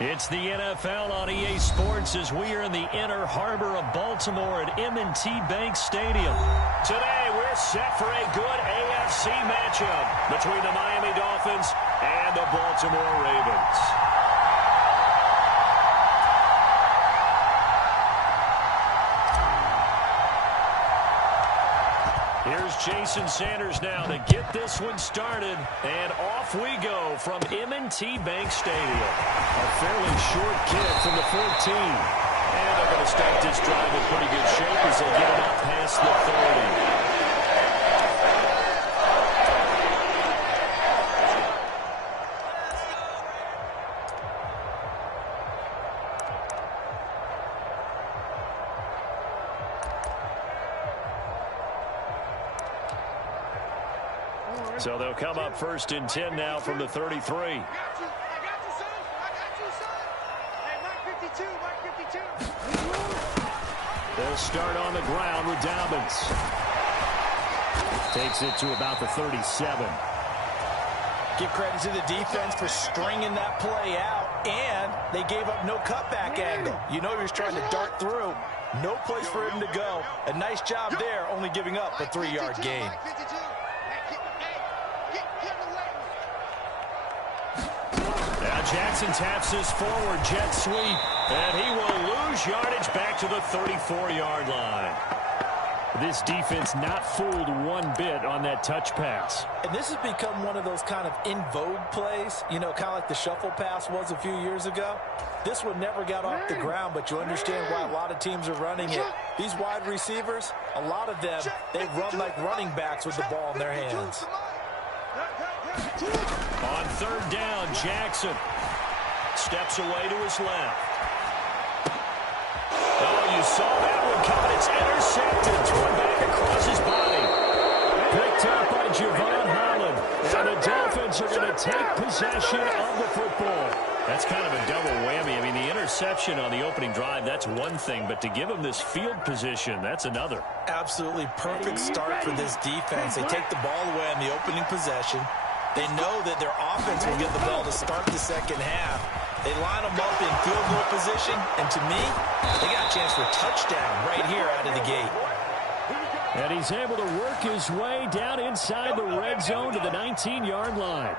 It's the NFL on EA Sports as we are in the inner harbor of Baltimore at M&T Bank Stadium. Today, we're set for a good AFC matchup between the Miami Dolphins and the Baltimore Ravens. Here's Jason Sanders now to get this one started, and off we go from M&T Bank Stadium. A fairly short kick from the 14. And they're going to start this drive in pretty good shape as they get it up past the 30. So they'll come up first and 10 now from the 33. I got you, son. Hey, Mike 52, Mike 52. They'll start on the ground with Dobbins. Takes it to about the 37. Give credit to the defense for stringing that play out, and they gave up no cutback angle. You know he was trying to dart through. No place for him to go. A nice job there, only giving up a 3-yard gain. Jackson taps his forward jet sweep, and he will lose yardage back to the 34-yard line. This defense not fooled one bit on that touch pass. And this has become one of those kind of in vogue plays, you know, kind of like the shuffle pass was a few years ago. This one never got off the ground, but you understand why a lot of teams are running it. These wide receivers, a lot of them, they run like running backs with the ball in their hands. On third down, Jackson steps away to his left. Oh, you saw that one coming. It's intercepted. Thrown back across his body. Picked up by Javon Holland. And the Dolphins are going to take possession of the football. That's kind of a double whammy. I mean, the interception on the opening drive, that's one thing. But to give them this field position, that's another. Absolutely perfect start for this defense. They take the ball away on the opening possession. They know that their offense will get the ball to start the second half. They line them up in field goal position, and to me, they got a chance for a touchdown right here out of the gate. And he's able to work his way down inside the red zone to the 19-yard line.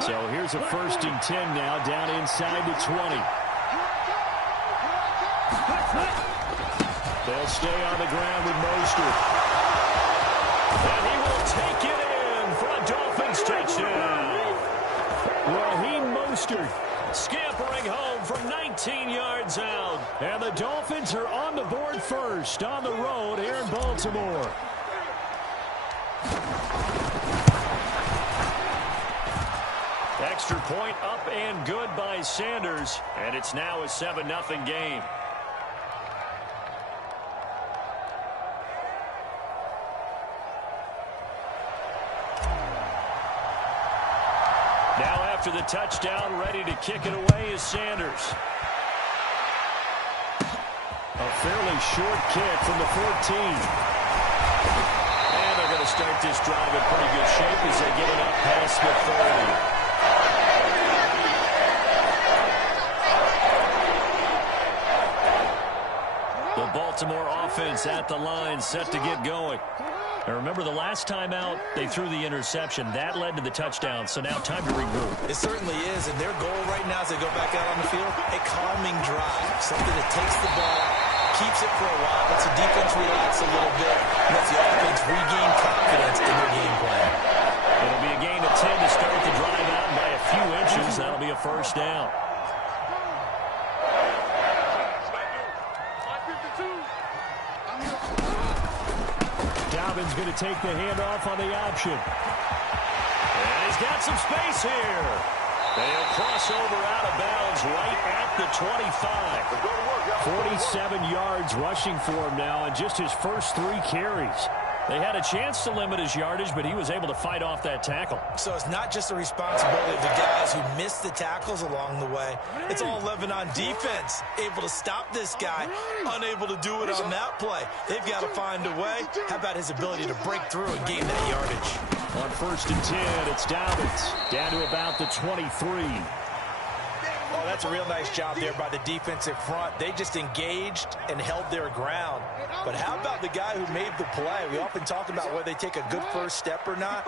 So here's a first and 10 now, down inside the 20. They'll stay on the ground with Mostert. And he will take it in for a Dolphins touchdown. Raheem Mostert scampering home from 19 yards out. And the Dolphins are on the board first on the road here in Baltimore. Extra point up and good by Sanders. And it's now a 7-0 game. Now after the touchdown, ready to kick it away is Sanders. A fairly short kick from the 14. And they're going to start this drive in pretty good shape as they get it up past the 30. The Baltimore offense at the line, set to get going. And remember, the last time out, they threw the interception. That led to the touchdown, so now time to regroup. It certainly is, and their goal right now as they go back out on the field, a calming drive. Something that takes the ball, keeps it for a while, lets the defense relax a little bit, lets the offense regain confidence in their game plan. It'll be a gain of 10 to start the drive out by a few inches. That'll be a first down. Dobbins going to take the handoff on the option. And he's got some space here. They'll cross over out of bounds right at the 25. 47 yards rushing for him now in just his first 3 carries. They had a chance to limit his yardage, but he was able to fight off that tackle. So it's not just the responsibility of the guys who missed the tackles along the way. It's all 11 on defense. Able to stop this guy, unable to do it on that play. They've got to find a way. How about his ability to break through and gain that yardage? On first and 10, it's Dobbins down to about the 23. Oh, that's a real nice job there by the defensive front. They just engaged and held their ground. But how about the guy who made the play? We often talk about whether they take a good first step or not.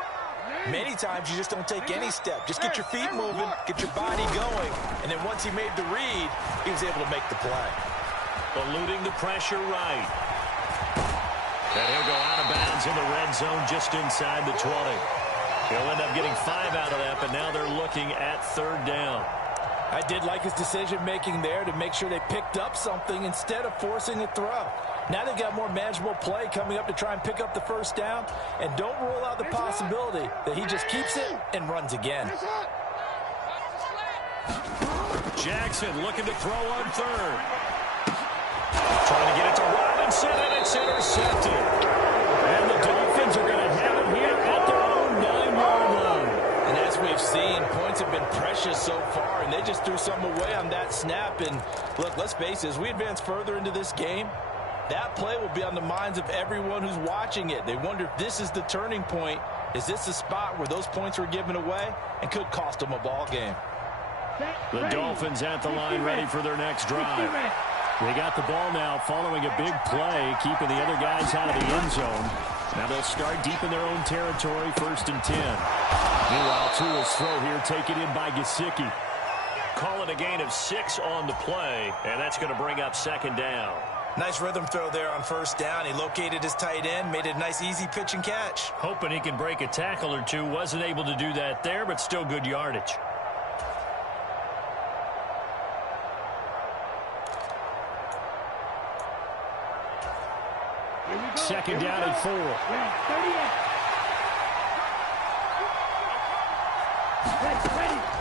Many times you just don't take any step. Just get your feet moving, get your body going. And then once he made the read, he was able to make the play. Eluding the pressure right. And he'll go out of bounds in the red zone just inside the 20. He'll end up getting 5 out of that, but now they're looking at 3rd down. I did like his decision-making there to make sure they picked up something instead of forcing a throw. Now they've got more manageable play coming up to try and pick up the 1st down. And don't rule out the possibility that he just keeps it and runs again. Jackson looking to throw on 3rd. Trying to get it to Robinson, and it's intercepted. And the Dolphins are going to have it here at their own 9-yard line. And as we've seen, points have been precious so far, and they just threw some away on that snap. And look, let's face it, as we advance further into this game, that play will be on the minds of everyone who's watching it. They wonder if this is the turning point. Is this the spot where those points were given away and could cost them a ball game? The Dolphins at the line ready for their next drive. They got the ball now following a big play, keeping the other guys out of the end zone. Now they'll start deep in their own territory, 1st and 10. Meanwhile, Tua's throw here taken in by Gesicki. Call it a gain of 6 on the play, and that's going to bring up 2nd down. Nice rhythm throw there on 1st down. He located his tight end, made it a nice easy pitch and catch. Hoping he can break a tackle or two. Wasn't able to do that there, but still good yardage. Second down and 4.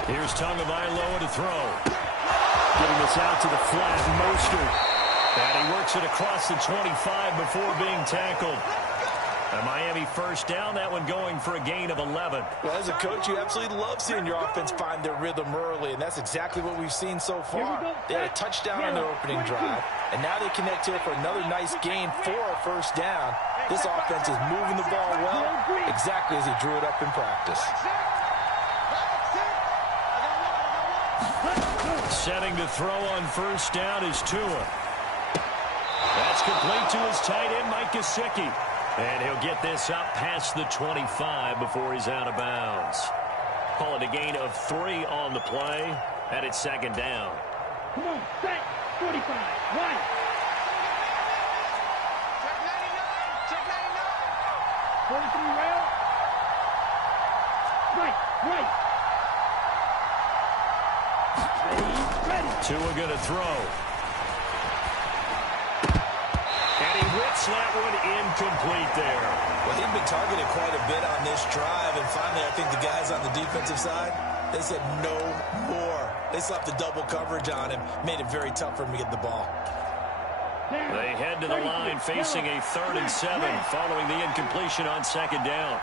Here's Tagovailoa to throw. Getting this out to the flat, Mostert. And he works it across the 25 before being tackled. A Miami 1st down, that one going for a gain of 11. Well, as a coach, you absolutely love seeing your offense find their rhythm early, and that's exactly what we've seen so far. They had a touchdown on their opening drive, and now they connect here for another nice gain for a 1st down. This offense is moving the ball well, exactly as he drew it up in practice. Setting to throw on 1st down is Tua. That's complete to his tight end, Mike Gesicki. And he'll get this up past the 25 before he's out of bounds. Call it a gain of 3 on the play, and it's 2nd down. Come on, set, 45, right. Check 99, 43 rail. Right. Ready. Tua going to throw. Whips that one incomplete there. Well, he'd been targeted quite a bit on this drive, and finally I think the guys on the defensive side, they said no more. They slapped the double coverage on him, made it very tough for him to get the ball. They head to the line facing a 3rd and 7 following the incompletion on 2nd down.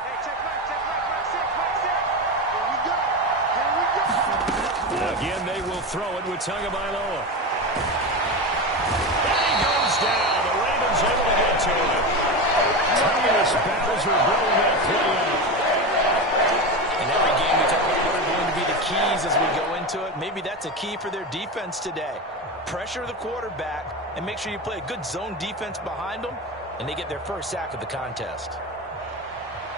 Again, they will throw it with Tagovailoa. And he goes down. The Ravens able to get to it. Tyus Bowser blowing that play out. In every game, we talk about what are going to be the keys as we go into it. Maybe that's a key for their defense today. Pressure the quarterback and make sure you play a good zone defense behind them, and they get their 1st sack of the contest.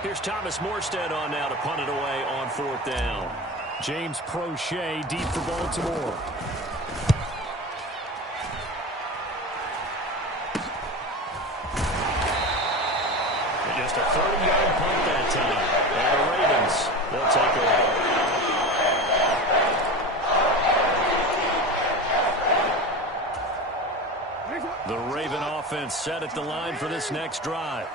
Here's Thomas Morstead on now to punt it away on 4th down. James Prochet deep for Baltimore. Just a 30-yard punt that time. And the Ravens, they'll take over. The Raven offense set at the line for this next drive.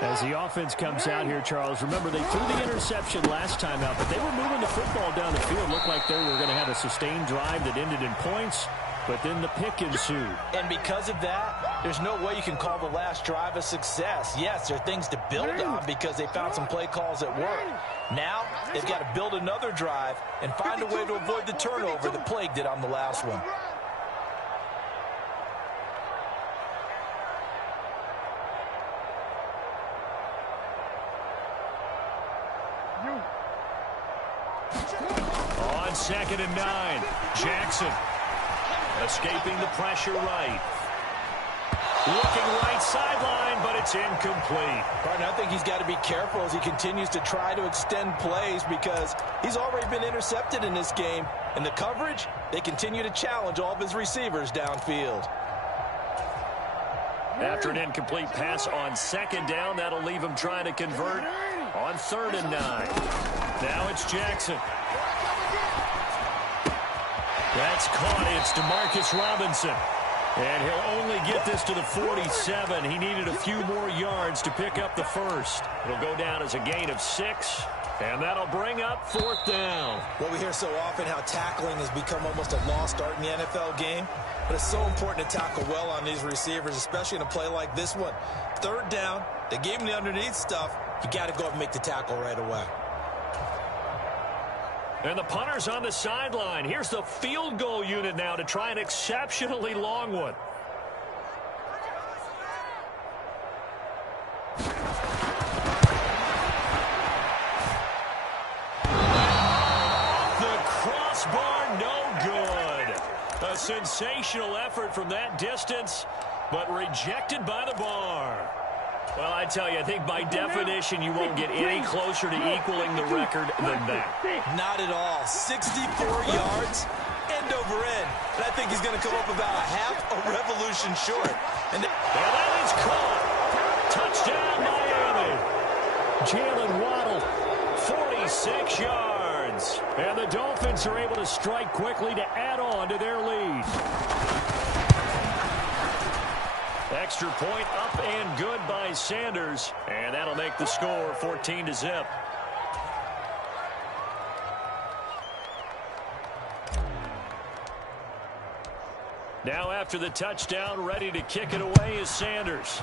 As the offense comes out here, Charles, remember they threw the interception last time out, but they were moving the football down the field. Looked like they were going to have a sustained drive that ended in points, but then the pick ensued. And because of that, there's no way you can call the last drive a success. Yes, there are things to build on because they found some play calls that work. Now, they've got to build another drive and find a way to avoid the turnover that plagued it on the last one. 2nd and 9. Jackson escaping the pressure right. Looking right sideline, but it's incomplete. Partner, I think he's got to be careful as he continues to try to extend plays because he's already been intercepted in this game. And the coverage, they continue to challenge all of his receivers downfield. After an incomplete pass on 2nd down, that'll leave him trying to convert on 3rd and 9. Now it's Jackson. That's caught. It's DeMarcus Robinson. And he'll only get this to the 47. He needed a few more yards to pick up the first. It'll go down as a gain of 6. And that'll bring up 4th down. Well, we hear so often how tackling has become almost a lost art in the NFL game. But it's so important to tackle well on these receivers, especially in a play like this one. 3rd down, they gave him the underneath stuff. You got to go and make the tackle right away. And the punter's on the sideline. Here's the field goal unit now to try an exceptionally long one. The crossbar, no good. A sensational effort from that distance, but rejected by the bar. Well, I tell you, I think by definition you won't get any closer to equaling the record than that. Not at all. 64 yards, end over end. And I think he's going to come up about a half a revolution short. And that is caught. Touchdown, Miami. Jalen Waddle, 46 yards. And the Dolphins are able to strike quickly to add on to their lead. Extra point up and good by Sanders. And that'll make the score 14-0. Now after the touchdown, ready to kick it away is Sanders.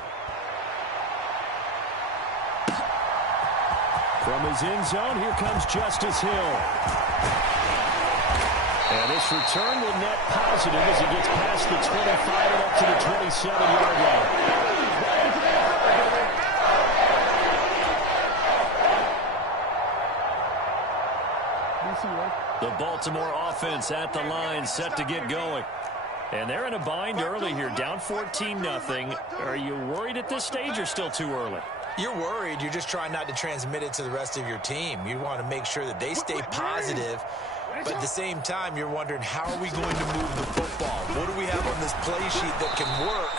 From his end zone, here comes Justice Hill. And this return will net positive as he gets past the 25 and up to the 27-yard line. The Baltimore offense at the line, set to get going. And they're in a bind early here, down 14-0. Are you worried at this stage or still too early? You're worried. You're just trying not to transmit it to the rest of your team. You want to make sure that they stay positive. But at the same time, you're wondering, how are we going to move the football? What do we have on this play sheet that can work?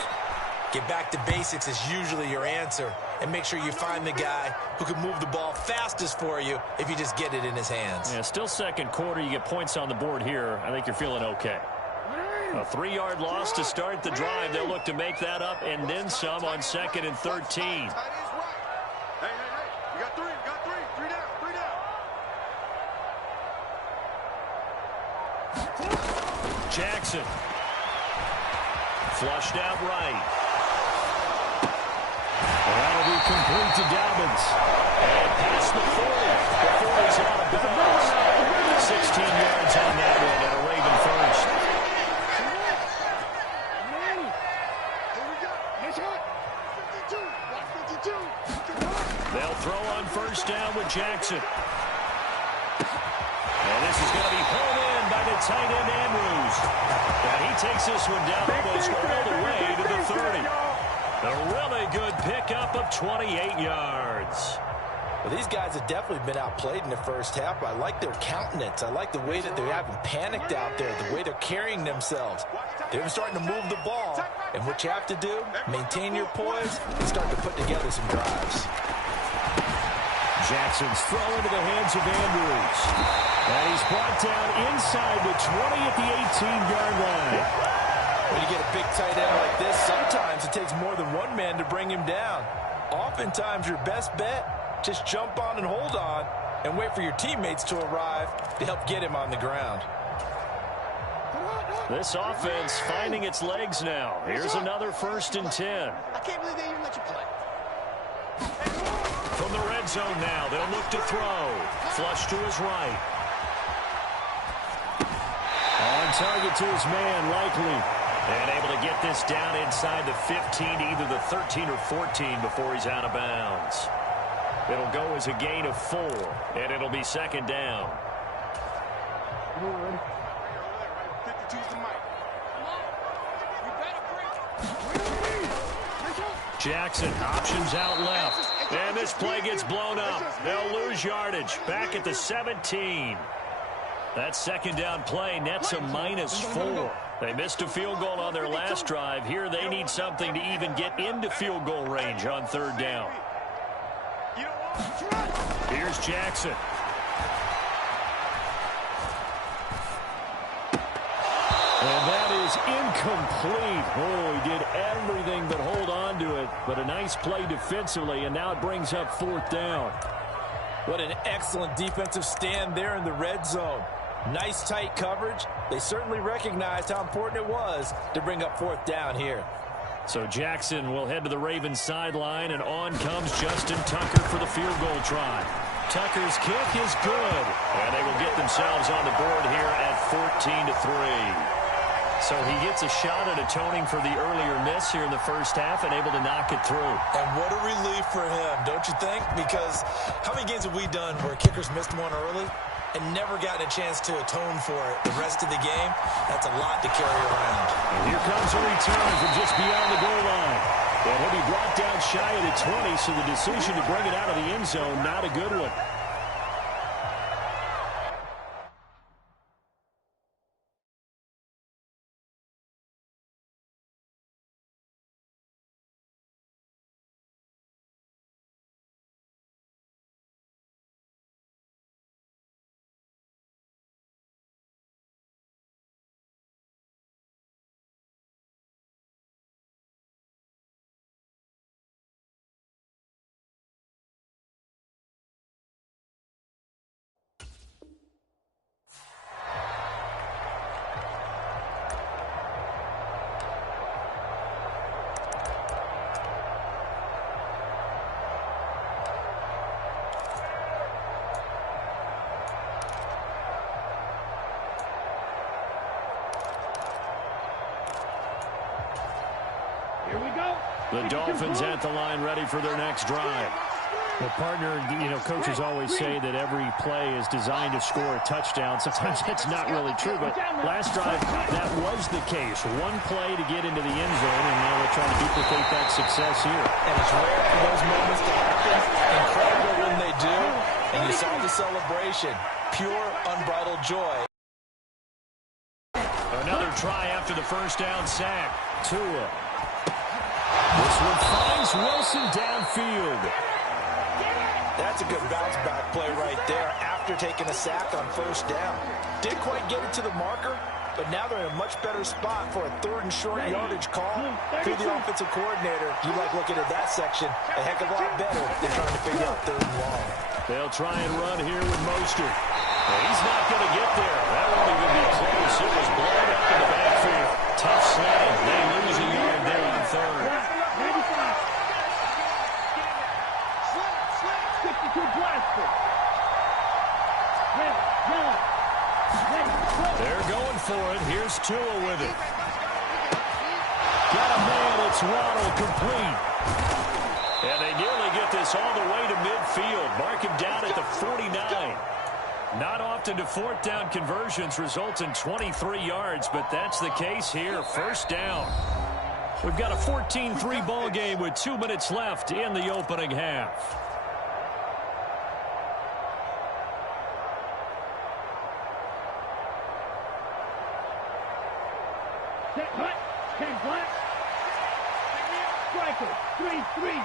Get back to basics is usually your answer. And make sure you find the guy who can move the ball fastest for you if you just get it in his hands. Yeah, still second quarter. You get points on the board here. I think you're feeling okay. A 3-yard loss to start the drive. They'll look to make that up and then some on 2nd and 13. Hey, you got 3 down. Jackson. Flushed out right. That'll be complete to Dobbins. And past the 40 before he's out of bounds. 16 yards on that one and a Raven first. They'll throw on 1st down with Jackson. And this is going to be pulled in by the tight end Andrews. And he takes this one down almost all the way to the 30. A really good pickup of 28 yards. Well, these guys have definitely been outplayed in the first half. I like their countenance. I like the way that they haven't panicked out there, the way they're carrying themselves. They're starting to move the ball. And what you have to do, maintain your poise and start to put together some drives. Jackson's throw into the hands of Andrews. And he's brought down inside the 20 at the 18-yard line. When you get a big tight end like this, sometimes it takes more than one man to bring him down. Oftentimes, your best bet, just jump on and hold on and wait for your teammates to arrive to help get him on the ground. This offense finding its legs now. Here's another 1st and 10. I can't believe they even let you play. From the red zone now, they'll look to throw. Flush to his right. On target to his man, Likely. And able to get this down inside the 15, either the 13 or 14 before he's out of bounds. It'll go as a gain of 4, and it'll be 2nd down. good. 52's the mic. Jackson options out left. And this play gets blown up. They'll lose yardage. Back at the 17. That second down play nets a -4. They missed a field goal on their last drive. Here they need something to even get into field goal range on third down. Here's Jackson. And that is incomplete. Oh, he did everything but hold on to it. But a nice play defensively, and now it brings up fourth down. What an excellent defensive stand there in the red zone. Nice tight coverage. They certainly recognized how important it was to bring up fourth down here. So Jackson will head to the Ravens sideline, and on comes Justin Tucker for the field goal try. Tucker's kick is good, and they will get themselves on the board here at 14-3. So he gets a shot at atoning for the earlier miss here in the first half and able to knock it through. And what a relief for him, don't you think? Because how many games have we done where kickers missed one early and never gotten a chance to atone for it the rest of the game? That's a lot to carry around. And here comes a return from just beyond the goal line. And he'll be brought down shy of the 20, so the decision to bring it out of the end zone, not a good one. Here we go. The Dolphins at the line ready for their next drive. Well, partner, coaches always say that every play is designed to score a touchdown. Sometimes that's not really true, but last drive, that was the case. One play to get into the end zone, and now they're trying to duplicate that success here. And it's rare for those moments to happen. Incredible when they do. And you saw the celebration. Pure, unbridled joy. Another try after the first down sack. Tua. This one finds Wilson downfield. That's a good bounce-back play right there after taking a sack on first down. Didn't quite get it to the marker, but now they're in a much better spot for a third and short yardage call. Through the offensive coordinator, you like looking at that section a heck of a lot better than trying to figure out third and long. They'll try and run here with Mostert. He's not going to get there. That won't even be close. It was blown up in the backfield. Tough slide. They lose a yard there on third. 62 Blasted. They're going for it. Here's Tua with it. Got a man. It's Waddle complete. And they nearly get this all the way to midfield. Mark him down at the 49. Not often do fourth down conversions result in 23 yards, but that's the case here. First down. We've got a 14-3 ball game with 2 minutes left in the opening half. Set hut. 10 black. Striker. 3-3.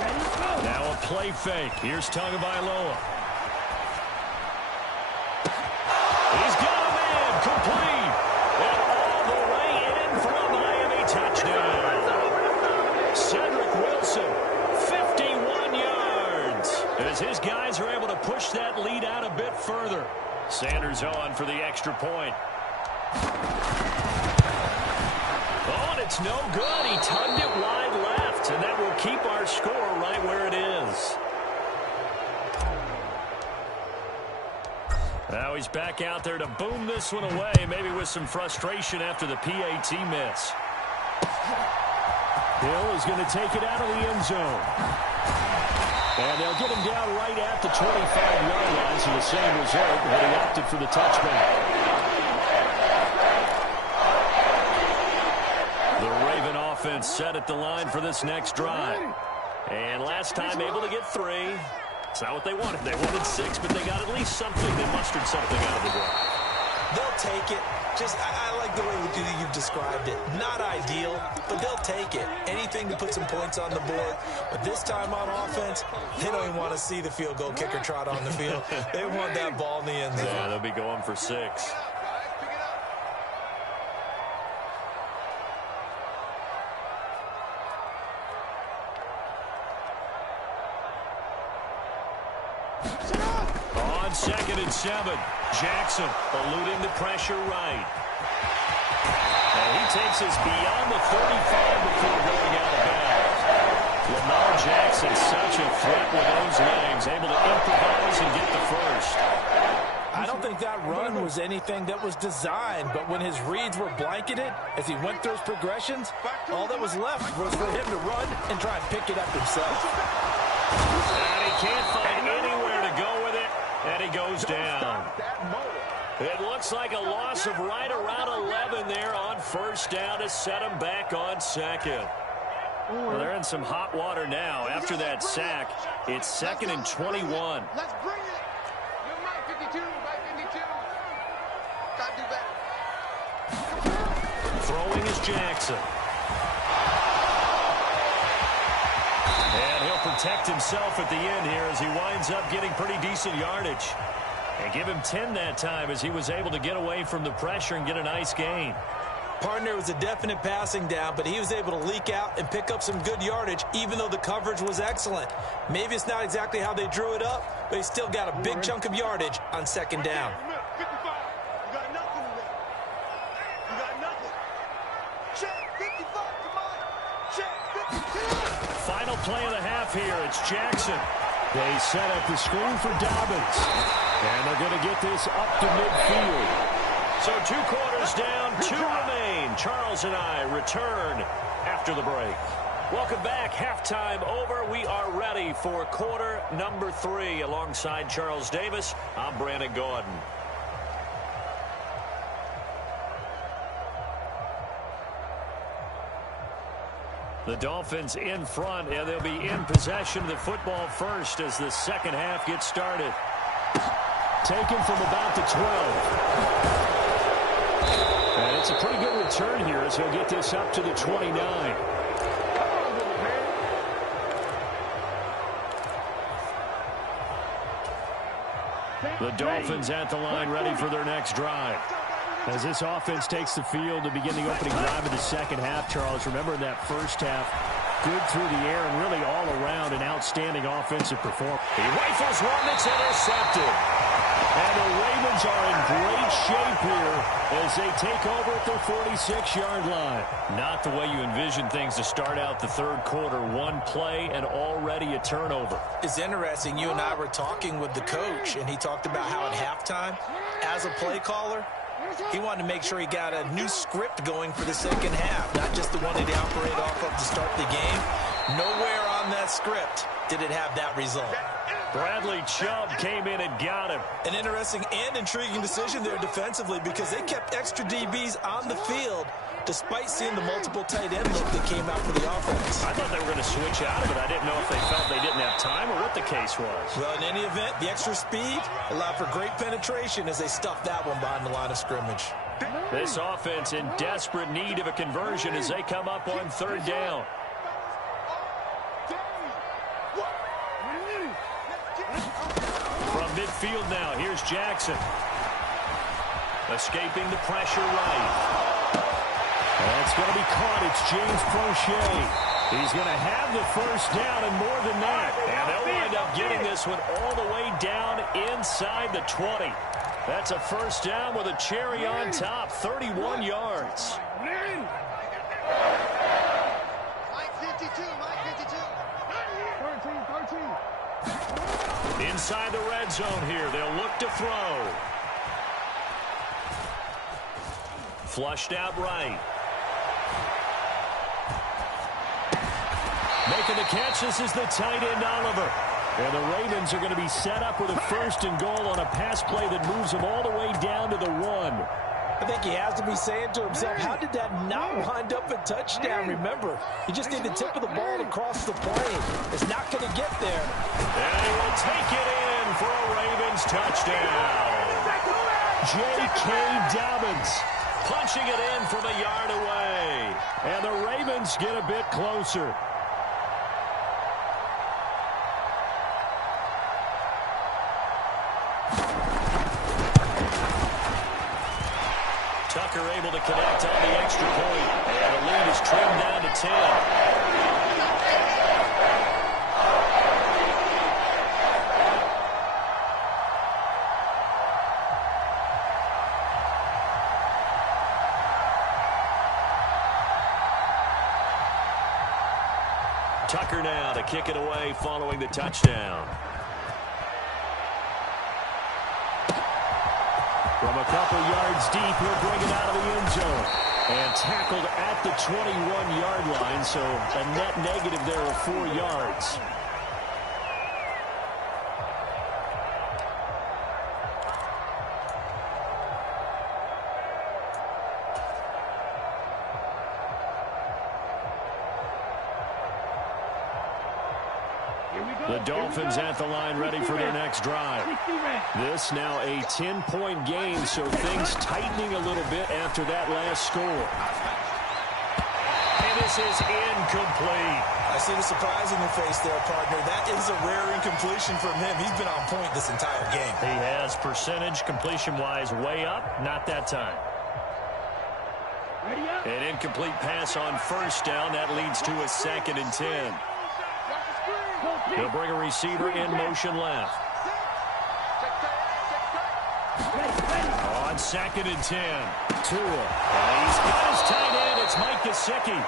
Ready, go. Now a play fake. Here's Tagovailoa. He's got a man complete. And all the way in for a Miami touchdown. Cedric Wilson, 51 yards. As his guys are able to push that lead out a bit further. Sanders on for the extra point. Oh, and it's no good. He tugged it wide left, and that will keep our score right where it is. Now he's back out there to boom this one away, maybe with some frustration after the PAT miss. Hill is going to take it out of the end zone. And they'll get him down right at the 25-yard line, so the same result, but he opted for the touchback. The Raven offense set at the line for this next drive. And last time able to get 3. It's not what they wanted. They wanted 6, but they got at least something. They mustered something out of the drive. They'll take it. I like the way you've described it. Not ideal, but they'll take it. Anything to put some points on the board. But this time on offense, they don't even want to see the field goal kicker trot on the field. They want that ball in the end zone. Yeah, they'll be going for 6. On 2nd and 7, Jackson eluding the pressure right. And he takes us beyond the 35 before going out of bounds. Lamar Jackson, such a threat with those legs, able to improvise and get the first. I don't think that run was anything that was designed, but when his reads were blanketed, as he went through his progressions, all that was left was for him to run and try and pick it up himself. And he can't find anywhere to go with it, and he goes down. It looks like a loss of right around 11 there on 1st down to set him back on 2nd. Well, they're in some hot water now. After that sack, it's 2nd and 21. Let's bring it. You're my 52, my 52. Gotta do better. Throwing is Jackson. And he'll protect himself at the end here as he winds up getting pretty decent yardage. And give him 10 that time as he was able to get away from the pressure and get a nice gain. Partner was a definite passing down, but he was able to leak out and pick up some good yardage, even though the coverage was excellent. Maybe it's not exactly how they drew it up, but he still got a big chunk of yardage on 2nd down. 55. You got nothing in there. You got nothing. Check 55, come on. Check 52. Final play of the half here. It's Jackson. They set up the screen for Dobbins. And they're going to get this up to midfield. So 2 quarters down, 2 remain. Charles and I return after the break. Welcome back. Halftime over. We are ready for quarter number 3. Alongside Charles Davis, I'm Brandon Gordon. The Dolphins in front, and they'll be in possession of the football first as the second half gets started. Taken from about the 12. And it's a pretty good return here as he'll get this up to the 29. The Dolphins at the line ready for their next drive. As this offense takes the field to begin the opening drive of the second half, Charles, remember in that first half, good through the air and really all around an outstanding offensive performance. He rifles one that's intercepted. And the Ravens are in great shape here as they take over at their 46-yard line. Not the way you envision things to start out the third quarter. One play and already a turnover. It's interesting. You and I were talking with the coach, and he talked about how at halftime, as a play caller, he wanted to make sure he got a new script going for the second half, not just the one that he operated off of to start the game. Nowhere on that script did it have that result. Bradley Chubb came in and got him. An interesting and intriguing decision there defensively because they kept extra DBs on the field despite seeing the multiple tight end look that came out for the offense. I thought they were going to switch out of it. I didn't know if they felt they didn't have time or what the case was. Well, in any event, the extra speed allowed for great penetration as they stuffed that one behind the line of scrimmage. This offense in desperate need of a conversion as they come up on 3rd down. From midfield now, here's Jackson. Escaping the pressure right. That's going to be caught. It's James Prochet. He's going to have the first down and more than that. And they'll wind up getting this one all the way down inside the 20. That's a first down with a cherry on top, 31 yards. Mike 52, Mike 52. 13. Inside the red zone here, they'll look to throw. Flushed out right. Making the catch, this is the tight end, Oliver. And the Ravens are going to be set up with a 1st and goal on a pass play that moves them all the way down to the 1. I think he has to be saying to himself, how did that not wind up a touchdown? Remember, you just need the tip of the ball to cross the plane. It's not going to get there. And he will take it in for a Ravens touchdown. J.K. Dobbins punching it in from a yard away. And the Ravens get a bit closer. Tucker able to connect on the extra point. And the lead is trimmed down to 10. Tucker now to kick it away following the touchdown. From a couple yards deep, he'll bring it out of the end zone. And tackled at the 21-yard line, so a net negative there of 4 yards. The Dolphins at the line ready for their next drive. This now a 10-point game, so things tightening a little bit after that last score. And this is incomplete. I see the surprise in your face there, partner. That is a rare incompletion from him. He's been on point this entire game. He has percentage completion-wise way up, not that time. An incomplete pass on 1st down. That leads to a 2nd and 10. He'll bring a receiver in motion left. On 2nd and 10. Tua. And he's got his tight end. It's Mike Gesicki.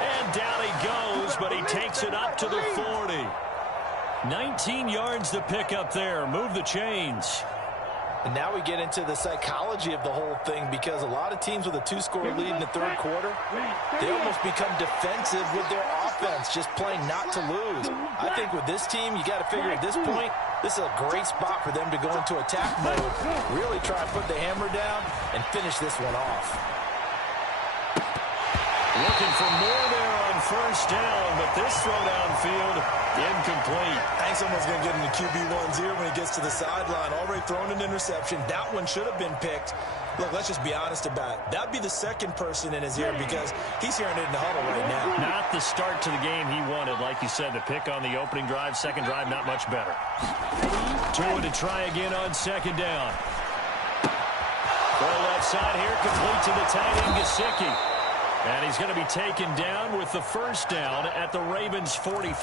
And down he goes, but he takes it up to the 40. 19 yards to pick up there. Move the chains. And now we get into the psychology of the whole thing, because a lot of teams with a 2-score lead in the 3rd quarter, they almost become defensive with their offense, just playing not to lose. I think with this team, you got to figure at this point, this is a great spot for them to go into attack mode, really try to put the hammer down and finish this one off. Looking for more there on 1st down, but this throw downfield, incomplete. I think someone's going to get in the QB1's ear when he gets to the sideline. Already thrown an interception. That one should have been picked. Look, let's just be honest about it. That'd be the 2nd person in his ear, because he's hearing it in the huddle right now. Not the start to the game he wanted. Like you said, the pick on the opening drive, 2nd drive, not much better. Tua to try again on 2nd down. Full left side here, complete to the tight end, Gesicki. And he's going to be taken down with the 1st down at the Ravens' 43.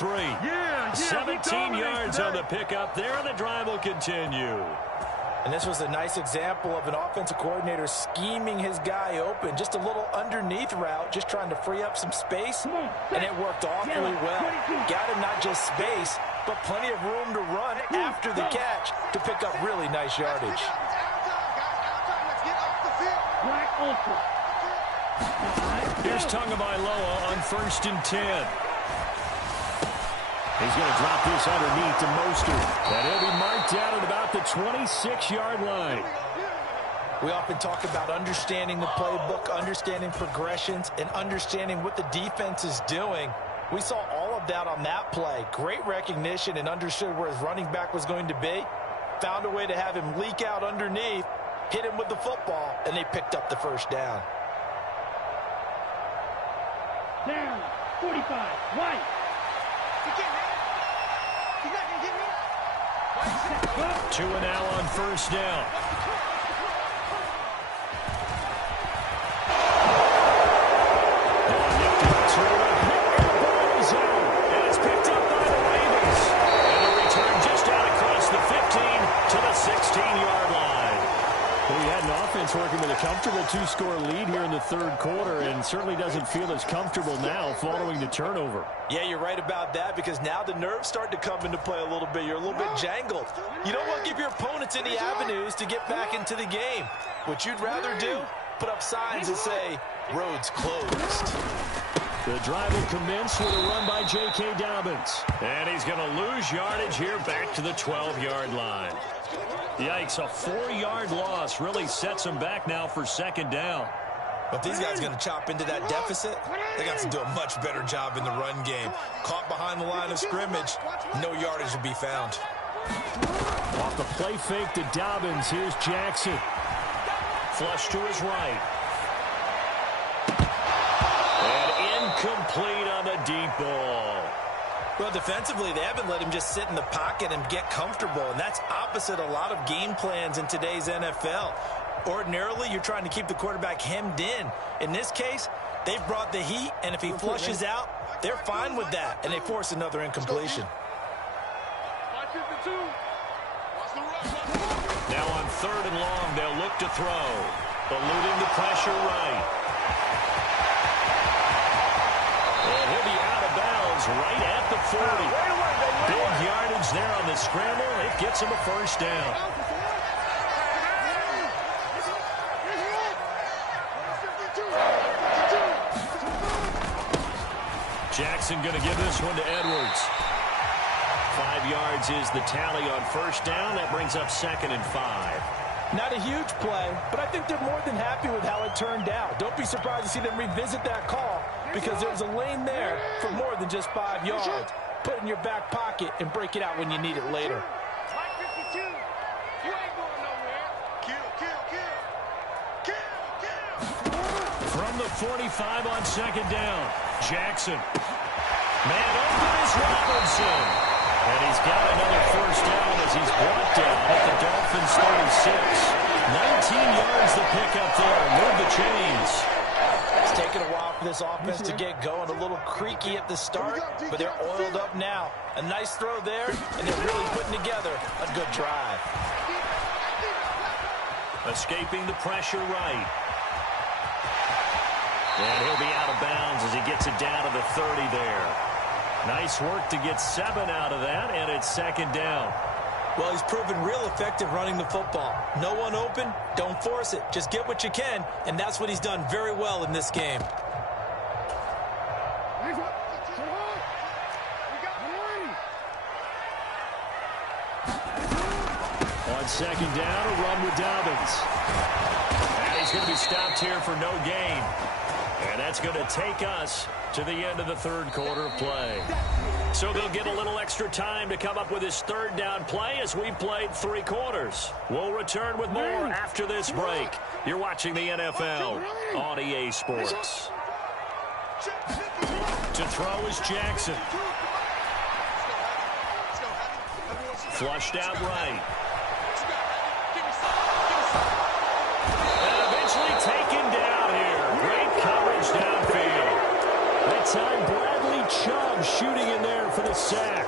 17 yards on the pickup there, and the drive will continue. And this was a nice example of an offensive coordinator scheming his guy open. Just a little underneath route, just trying to free up some space, and it worked awfully well. Got him not just space, but plenty of room to run after the catch to pick up really nice yardage. Here's Tagovailoa on 1st and 10. He's going to drop this underneath to Mostert. And he'll be marked down at about the 26-yard line. We often talk about understanding the playbook, understanding progressions, and understanding what the defense is doing. We saw all of that on that play. Great recognition and understood where his running back was going to be. Found a way to have him leak out underneath, hit him with the football, and they picked up the 1st down. Down, 45, White. You can't hit. He's not going to get me. Tua now on 1st down. And it's picked up by the Ravens. And a return just out across the 15 to the 16-yard line. Well, he had an offense working with a comfortable 2-score lead here in the 3rd quarter, and certainly doesn't feel as comfortable now following the turnover. Yeah, you're right about that, because now the nerves start to come into play a little bit. You're a little bit jangled. You don't want to give your opponents any avenues to get back into the game. What you'd rather do, put up signs that say, roads closed. The drive will commence with a run by J.K. Dobbins. And he's going to lose yardage here back to the 12-yard line. Yikes, a 4-yard loss really sets him back now for second down. But these guys are going to chop into that deficit. They got to do a much better job in the run game. Caught behind the line of scrimmage, no yardage to be found. Off the play fake to Dobbins, here's Jackson. Flush to his right. And incomplete on the deep ball. Well, defensively, they haven't let him just sit in the pocket and get comfortable, and that's opposite a lot of game plans in today's NFL. Ordinarily, you're trying to keep the quarterback hemmed in. In this case, they've brought the heat, and if he flushes out, they're fine with that, and they force another incompletion. Now on 3rd and long, they'll look to throw. Eluding the pressure right. And he'll be out of bounds right at the 40. Big yardage there on the scramble. It gets him a first down. Jackson going to give this one to Edwards. 5 yards is the tally on first down. That brings up 2nd and 5. Not a huge play, but I think they're more than happy with how it turned out. Don't be surprised to see them revisit that call because there was a lane there for more than just 5 yards. Put it in your back pocket and break it out when you need it later. From the 45 on 2nd down, Jackson. Man open is Robinson. And he's got another first down as he's brought down at the Dolphins' 36. 19 yards to pick up there. Move the chains. It's taken a while for this offense to get going. A little creaky at the start, but they're oiled up now. A nice throw there, and they're really putting together a good drive. Escaping the pressure right. And he'll be out of bounds as he gets it down to the 30 there. Nice work to get 7 out of that, and it's 2nd down. Well, he's proven real effective running the football. No one open, don't force it. Just get what you can, and that's what he's done very well in this game. On 2nd down, a run with Dobbins. And he's going to be stopped here for no gain. And that's going to take us to the end of the 3rd quarter of play. So they'll get a little extra time to come up with his 3rd down play as we've played 3 quarters. We'll return with more after this break. You're watching the NFL on EA Sports. To throw is Jackson. Flushed out right. And eventually taken down here. Great coverage downfield. That time, Bradley Chubb shooting in there for the sack.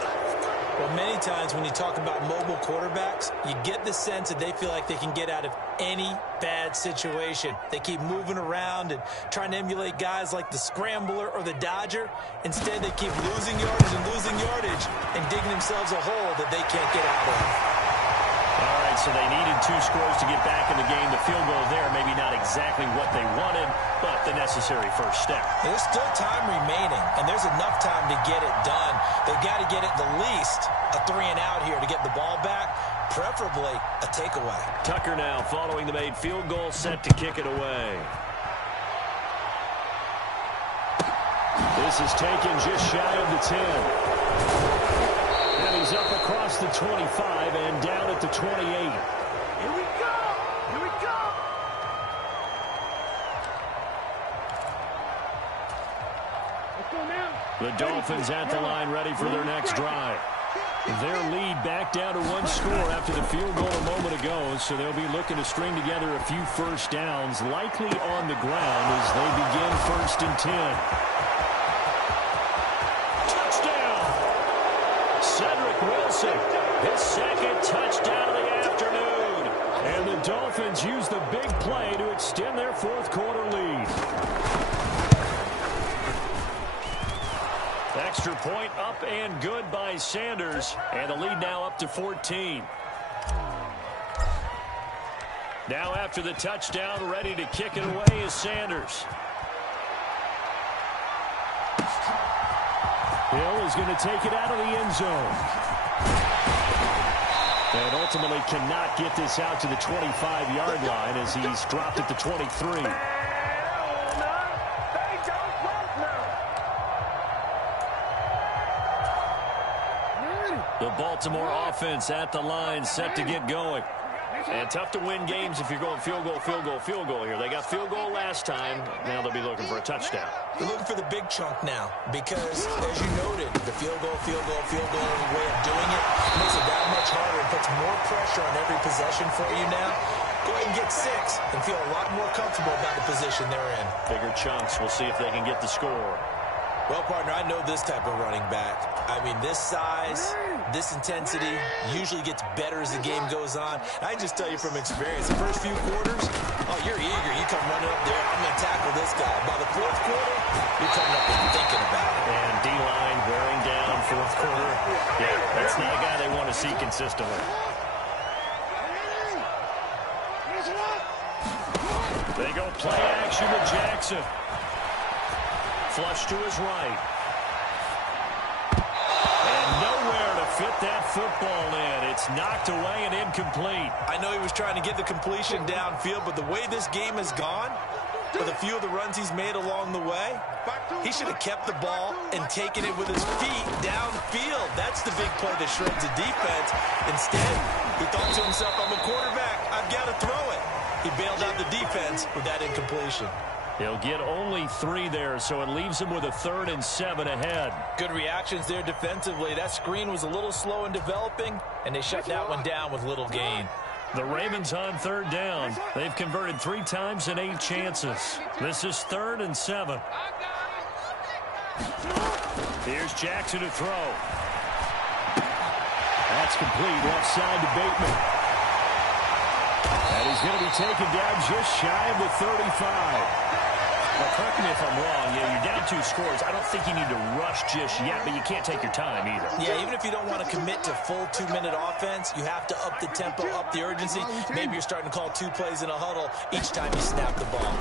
Well, many times when you talk about mobile quarterbacks, you get the sense that they feel like they can get out of any bad situation. They keep moving around and trying to emulate guys like the Scrambler or the Dodger. Instead, they keep losing yardage and digging themselves a hole that they can't get out of. All right, so they needed 2 scores to get back in the game. The field goal there, maybe not exactly what they wanted, but the necessary first step. There's still time remaining, and there's enough time to get it done. They've got to get at the least a 3-and-out here to get the ball back, preferably a takeaway. Tucker now following the made field goal, set to kick it away. This is taken just shy of the 10. And he's up across the 25 and down at the 28. Here we go! Here we go! Let's go now. The Dolphins at the line ready for their next drive. Their lead back down to 1 score after the field goal a moment ago, so they'll be looking to string together a few first downs, likely on the ground as they begin 1st and 10. Cedric Wilson, his 2nd touchdown of the afternoon. And the Dolphins use the big play to extend their 4th quarter lead. Extra point up and good by Sanders. And the lead now up to 14. Now after the touchdown, ready to kick it away is Sanders. Hill is going to take it out of the end zone. And ultimately cannot get this out to the 25-yard line as he's dropped at the 23. The Baltimore offense at the line, set to get going. And tough to win games if you're going field goal, field goal, field goal here. They got field goal last time. Now they'll be looking for a touchdown. They're looking for the big chunk now because, as you noted, the field goal way of doing it makes it that much harder and puts more pressure on every possession for you now. Go ahead and get 6 and feel a lot more comfortable about the position they're in. Bigger chunks. We'll see if they can get the score. Well, partner, I know this type of running back. I mean, this size, this intensity usually gets better as the game goes on. I just tell you from experience, the first few quarters, oh, you're eager. You come running up there, I'm going to tackle this guy. By the fourth quarter, you're coming up and thinking about it. And D-line wearing down fourth quarter. Yeah, that's not a guy they want to see consistently. They go play action to Jackson. Flush to his right. And nowhere to fit that football in. It's knocked away and incomplete. I know he was trying to get the completion downfield, but the way this game has gone, with a few of the runs he's made along the way, he should have kept the ball and taken it with his feet downfield. That's the big play that shreds the defense. Instead, he thought to himself, I'm a quarterback. I've got to throw it. He bailed out the defense with that incompletion. He'll get only 3 there, so it leaves him with a 3rd and 7 ahead. Good reactions there defensively. That screen was a little slow in developing, and they shut that one down with little gain. The Ravens on 3rd down. They've converted 3 times in 8 chances. This is 3rd and 7. Here's Jackson to throw. That's complete. Left side to Bateman. And he's going to be taken down just shy of the 35. Well, correct me if I'm wrong. Yeah, you're down 2 scores. I don't think you need to rush just yet, but you can't take your time either. Yeah, even if you don't want to commit to full 2-minute offense, you have to up the tempo, up the urgency. Maybe you're starting to call 2 plays in a huddle each time you snap the ball.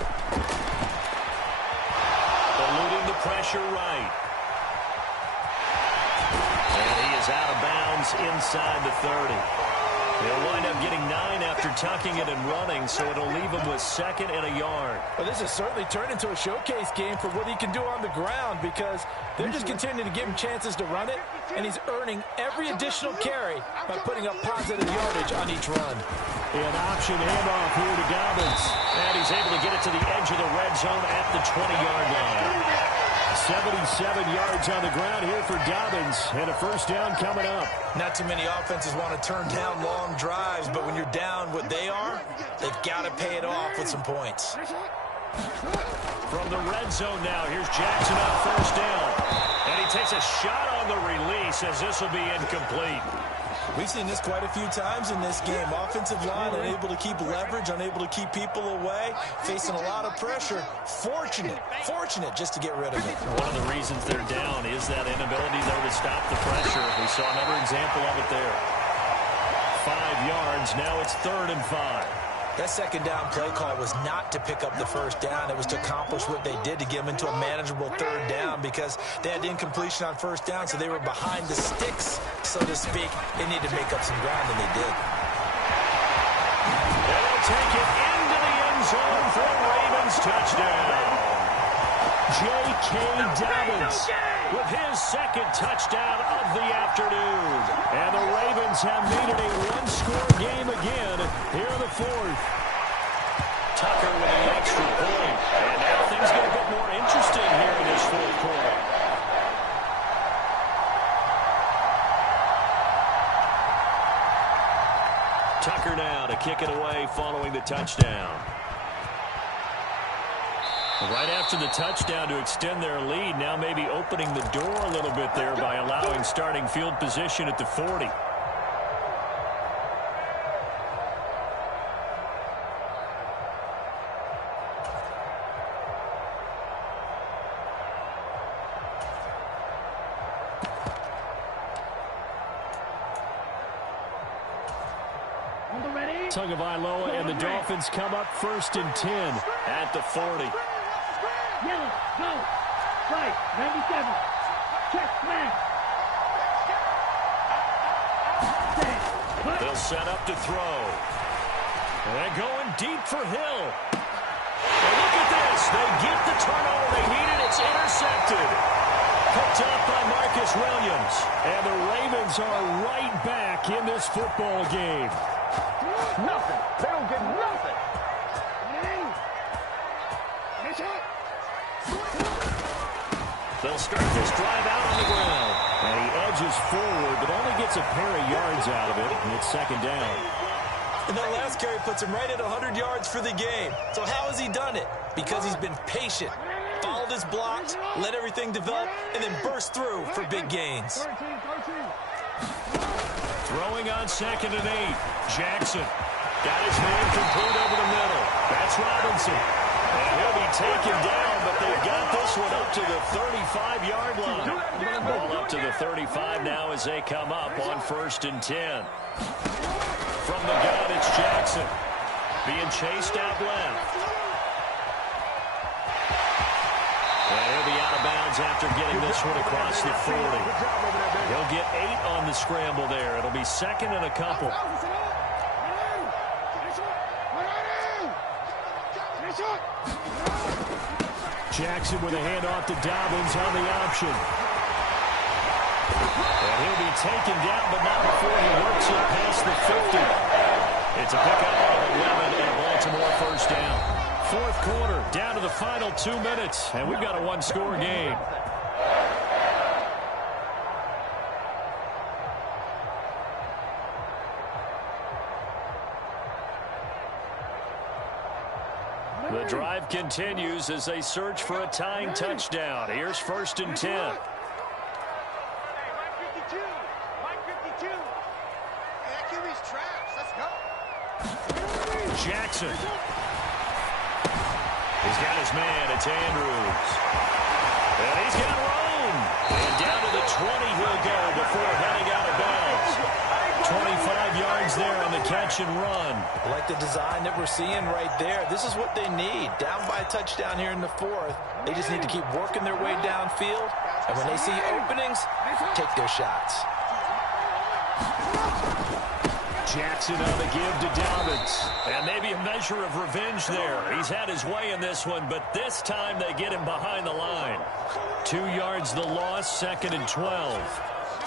Eluding the pressure right. And he is out of bounds inside the 30. He'll wind up getting 9 after tucking it and running, so it'll leave him with 2nd and a yard. Well, this has certainly turned into a showcase game for what he can do on the ground because they're just continuing to give him chances to run it, and he's earning every additional carry by putting up positive yardage on each run. An option handoff here to Dobbins, and he's able to get it to the edge of the red zone at the 20-yard line. 77 yards on the ground here for Dobbins, and a 1st down coming up. Not too many offenses want to turn down long drives, but when you're down what they are, they've got to pay it off with some points. From the red zone now, here's Jackson on 1st down. And he takes a shot on the release as this will be incomplete. We've seen this quite a few times in this game. Offensive line unable to keep leverage, unable to keep people away, facing a lot of pressure. Fortunate just to get rid of it. One of the reasons they're down is that inability, though, to stop the pressure. We saw another example of it there. 5 yards. Now it's 3rd and 5. That 2nd down play call was not to pick up the 1st down. It was to accomplish what they did to get them into a manageable 3rd down because they had incompletion on 1st down, so they were behind the sticks, so to speak. They needed to make up some ground, and they did. They'll take it into the end zone for a Ravens touchdown. J.K. Dobbins with his 2nd touchdown of the afternoon. And the Ravens have made it a 1-score game again here in the 4th. Tucker with an extra point. And now things get a bit more interesting here in this 4th quarter. Tucker now to kick it away following the touchdown. Right after the touchdown to extend their lead, now maybe opening the door a little bit there by allowing starting field position at the 40. Tagovailoa and the Dolphins come up 1st and 10 at the 40. Yellow, go. Right, 97. They'll set up to throw. And going deep for Hill. And look at this. They get the turnover they needed. It's intercepted. Picked up by Marcus Williams. And the Ravens are right back in this football game. Nothing. They don't get nothing. They'll start this drive out on the ground. And he edges forward, but only gets a pair of yards out of it. And it's second down. And that last carry puts him right at 100 yards for the game. So how has he done it? Because he's been patient, followed his blocks, let everything develop, and then burst through for big gains. Throwing on 2nd and 8. Jackson got his man complete over the middle. That's Robinson. And he'll be taken down, but they've got this one up to the 35-yard line. Ball up to the 35 now as they come up on 1st and 10. From the gun, it's Jackson. Being chased out left. And he'll be out of bounds after getting this one across the 40. He'll get 8 on the scramble there. It'll be 2nd and a couple. Jackson with a handoff to Dobbins on the option. And he'll be taken down, but not before he works it past the 50. It's a pickup of 11 and a Baltimore first down. 4th quarter, down to the final 2 minutes, and we've got a one-score game. The drive continues as they search for a tying touchdown. Here's 1st and 10. 152. 152. That QB's trash. Let's go. Jackson. He's got his man. It's Andrews. And he's got room. And down to the 20 he'll go before heading out of bounds. 25 yards there on the catch and run. I like the design that we're seeing right there. This is what they need. Down by a touchdown here in the 4th. They just need to keep working their way downfield. And when they see openings, take their shots. Jackson on the give to Dobbins. And maybe a measure of revenge there. He's had his way in this one, but this time they get him behind the line. 2 yards the loss, 2nd and 12.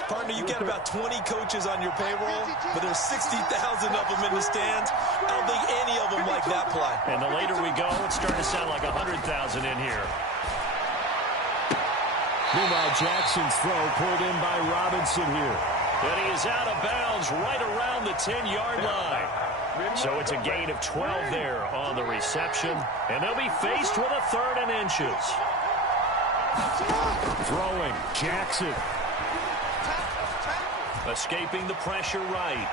Partner, you got about 20 coaches on your payroll, but there's 60,000 of them in the stands. I don't think any of them like that play. And the later we go, it's starting to sound like 100,000 in here. Meanwhile, Jackson's throw pulled in by Robinson here. And he is out of bounds right around the 10-yard line. So it's a gain of 12 there on the reception. And they'll be faced with a 3rd and inches. Throwing, Jackson. Escaping the pressure right.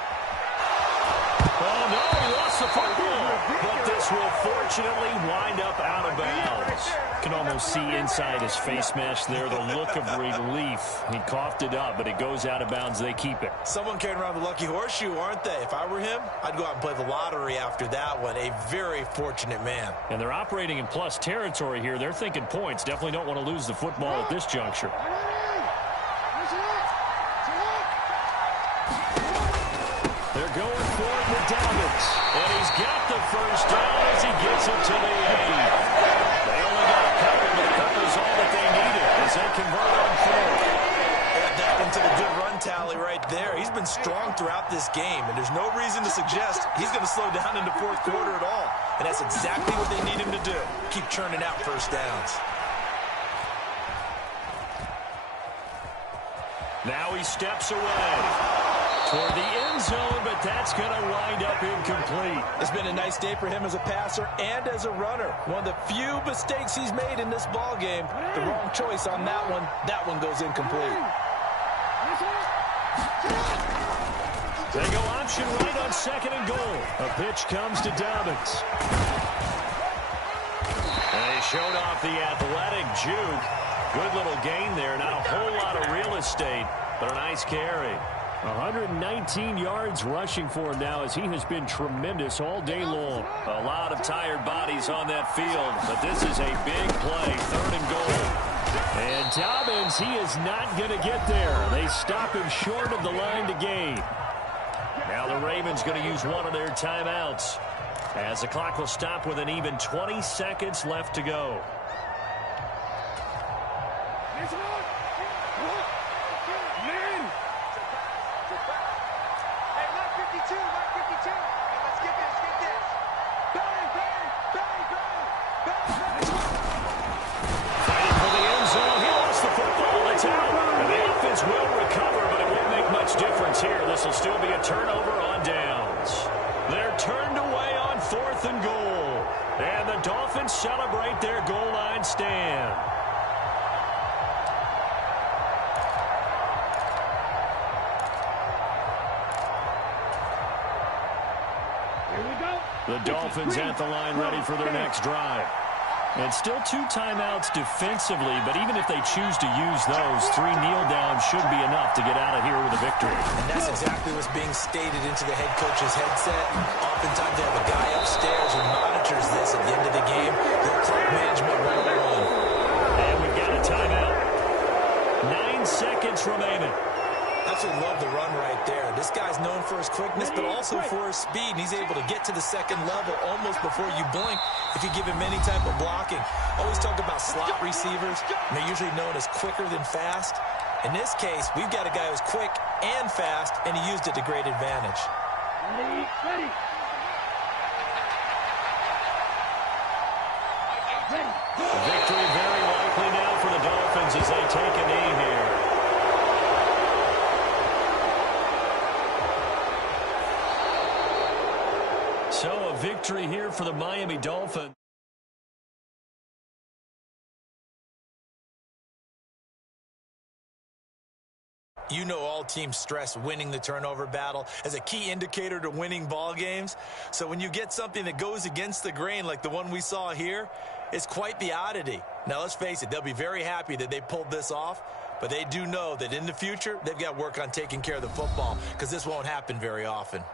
Oh, no, he lost the football. But this will fortunately wind up out of bounds. You can almost see inside his face mesh there the look of relief. He coughed it up, but it goes out of bounds. They keep it. Someone carrying around the lucky horseshoe, aren't they? If I were him, I'd go out and play the lottery after that one. A very fortunate man. And they're operating in plus territory here. They're thinking points. Definitely don't want to lose the football at this juncture. They're going for it with Dobbins. And he's got the first down as he gets it to the 80. They only got a couple, but a couple's all that they needed as they convert on 4th. Add that one to the good run tally right there. He's been strong throughout this game, and there's no reason to suggest he's going to slow down in the 4th quarter at all. And that's exactly what they need him to do. Keep churning out first downs. Now he steps away toward the end zone, but that's going to wind up incomplete. It's been a nice day for him as a passer and as a runner. One of the few mistakes he's made in this ball game. The wrong choice on that one. That one goes incomplete. They go option right on 2nd and goal. A pitch comes to Dobbins. And they showed off the athletic juke. Good little gain there. Not a whole lot of real estate, but a nice carry. 119 yards rushing for him now as he has been tremendous all day long. A lot of tired bodies on that field, but this is a big play. 3rd and goal. And Dobbins, he is not going to get there. They stop him short of the line to gain. Now the Ravens going to use one of their timeouts, as the clock will stop with an even 20 seconds left to go. Will recover, but it won't make much difference here. This will still be a turnover on downs. They're turned away on 4th and goal. And the Dolphins celebrate their goal line stand. Here we go. The Dolphins at the line ready for their next drive. And still 2 timeouts defensively, but even if they choose to use those, 3 kneel downs should be enough to get out of here with a victory. And that's exactly what's being stated into the head coach's headset. Oftentimes they have a guy upstairs who monitors this at the end of the game. They're clock management 101. And we've got a timeout. 9 seconds remaining. Absolutely love the run right there. This guy's known for his quickness, but also for his speed. And he's able to get to the second level almost before you blink if you give him any type of blocking. Always talk about slot receivers, and they're usually known as quicker than fast. In this case, we've got a guy who's quick and fast, and he used it to great advantage. Ready. Victory very likely now for the Dolphins as they take a knee here. So a victory here for the Miami Dolphins. You know all teams stress winning the turnover battle as a key indicator to winning ball games. So when you get something that goes against the grain like the one we saw here, it's quite the oddity. Now let's face it, they'll be very happy that they pulled this off, but they do know that in the future they've got to work on taking care of the football because this won't happen very often.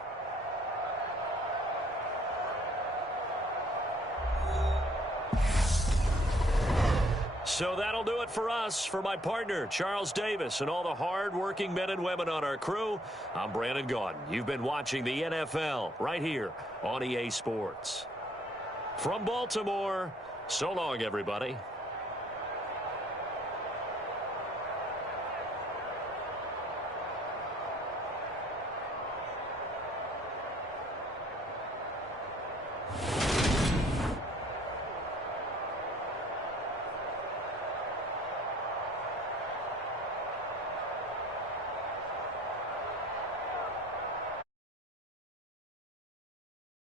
So that'll do it for us. For my partner, Charles Davis, and all the hard-working men and women on our crew, I'm Brandon Gaudin. You've been watching the NFL right here on EA Sports. From Baltimore, so long, everybody.